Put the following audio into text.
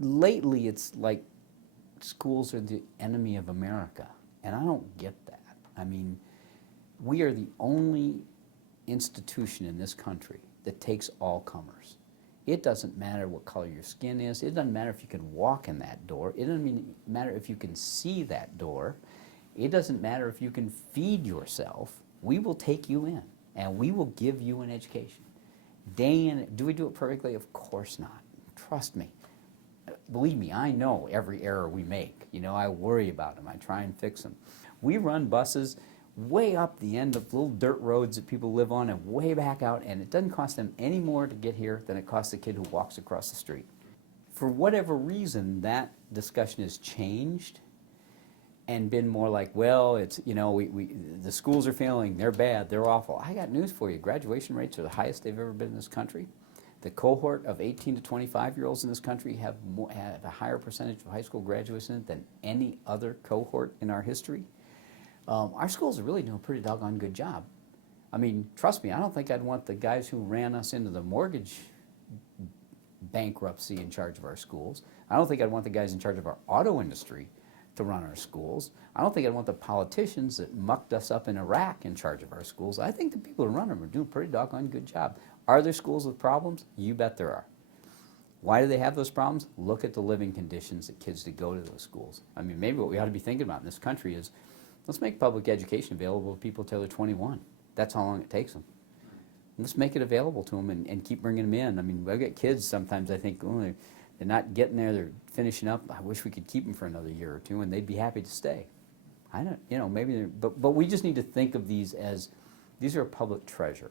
lately it's like schools are the enemy of America, and I don't get that. I mean, we are the only institution in this country that takes all comers. It doesn't matter what color your skin is. It doesn't matter if you can walk in that door. It doesn't matter if you can see that door. It doesn't matter if you can feed yourself. We will take you in, and we will give you an education. Day in, do we do it perfectly? Of course not. Trust me. Believe me, I know every error we make. You know, I worry about them. I try and fix them. We run buses way up the end of little dirt roads that people live on and way back out, and it doesn't cost them any more to get here than it costs the kid who walks across the street. For whatever reason, that discussion has changed and been more like, well, it's, you know, the schools are failing, they're bad, they're awful. I got news for you. Graduation rates are the highest they've ever been in this country. The cohort of 18 to 25-year-olds in this country have a higher percentage of high school graduates in it than any other cohort in our history. Our schools are really doing a pretty doggone good job. I mean, trust me, I don't think I'd want the guys who ran us into the mortgage bankruptcy in charge of our schools. I don't think I'd want the guys in charge of our auto industry to run our schools. I don't think I'd want the politicians that mucked us up in Iraq in charge of our schools. I think the people who run them are doing a pretty doggone good job. Are there schools with problems? You bet there are. Why do they have those problems? Look at the living conditions that kids that go to those schools. I mean, maybe what we ought to be thinking about in this country is, let's make public education available to people until they're 21. That's how long it takes them. Let's make it available to them and keep bringing them in. I mean, I've got kids sometimes I think, oh, they're not getting there, they're finishing up. I wish we could keep them for another year or two, and they'd be happy to stay. I don't, you know, maybe but we just need to think of these as, these are a public treasure.